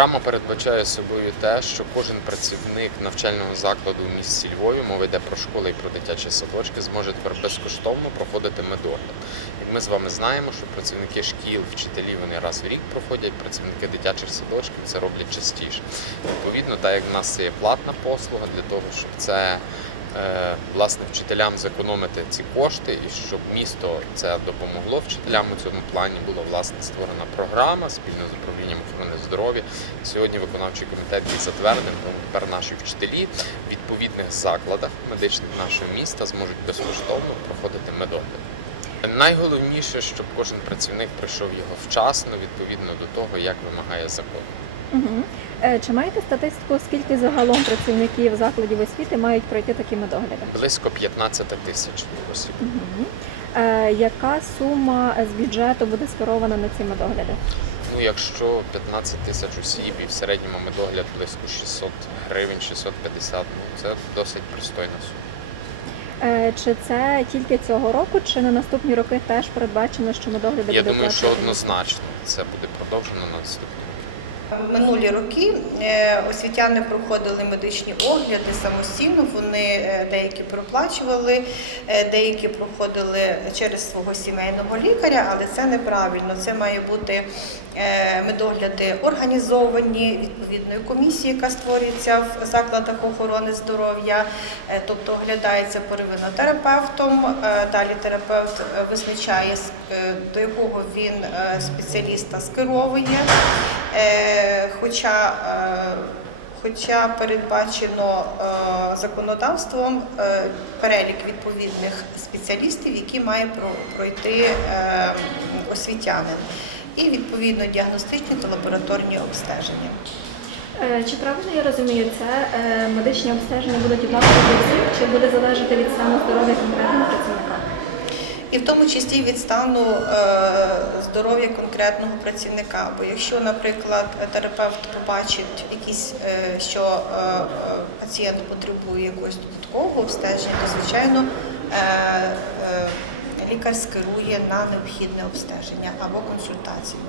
Програма передбачає собою те, що кожен працівник навчального закладу в місті Львові, мова йде про школи і про дитячі садочки, зможе тепер безкоштовно проходити медогляд. Як ми з вами знаємо, що працівники шкіл, вчителі вони раз в рік проходять, працівники дитячих садочків це роблять частіше. Відповідно, так як в нас це є платна послуга для того, щоб це власне вчителям зекономити ці кошти, і щоб місто це допомогло вчителям у цьому плані. Була власне створена програма спільно з управлінням охорони здоров'я. Сьогодні виконавчий комітет її затвердив. Тому тепер наші вчителі в відповідних закладах медичних нашого міста зможуть безкоштовно проходити медогляд. Найголовніше, щоб кожен працівник прийшов його вчасно, відповідно до того, як вимагає закон. Угу. Чи маєте статистику, скільки загалом працівників закладів освіти мають пройти такі медогляди? Близько 15 тисяч осіб. Угу. Е, яка сума з бюджету буде скерована на ці медогляди? Ну, якщо 15 тисяч осіб і в середньому медогляд близько 600 гривень, 650, ну це досить пристойна сума. Е, Чи це тільки цього року, чи на наступні роки теж передбачено, що медогляди Я буде думаю, що однозначно це буде продовжено на наступні. роки. Минулі роки е, освітяни проходили медичні огляди самостійно. Вони е, деякі проплачували, е, деякі проходили через свого сімейного лікаря, але це неправильно. Це має бути медогляди організовані відповідною комісією, яка створюється в закладах охорони здоров'я, тобто оглядається первинно терапевтом. Далі терапевт визначає, до якого він спеціаліста скеровує. Хоча, е, хоча передбачено е, законодавством е, перелік відповідних спеціалістів, які має пройти освітянин, і відповідно діагностичні та лабораторні обстеження. Чи правильно я розумію, це медичні обстеження будуть однакові для чи буде залежати від стану здоров'я конкретного працівника? І в тому числі від стану е, здоров'я конкретного працівника. Бо якщо, наприклад, терапевт побачить якісь, е, що е, пацієнт потребує якогось додаткового обстеження, то звичайно лікар скерує на необхідне обстеження або консультацію.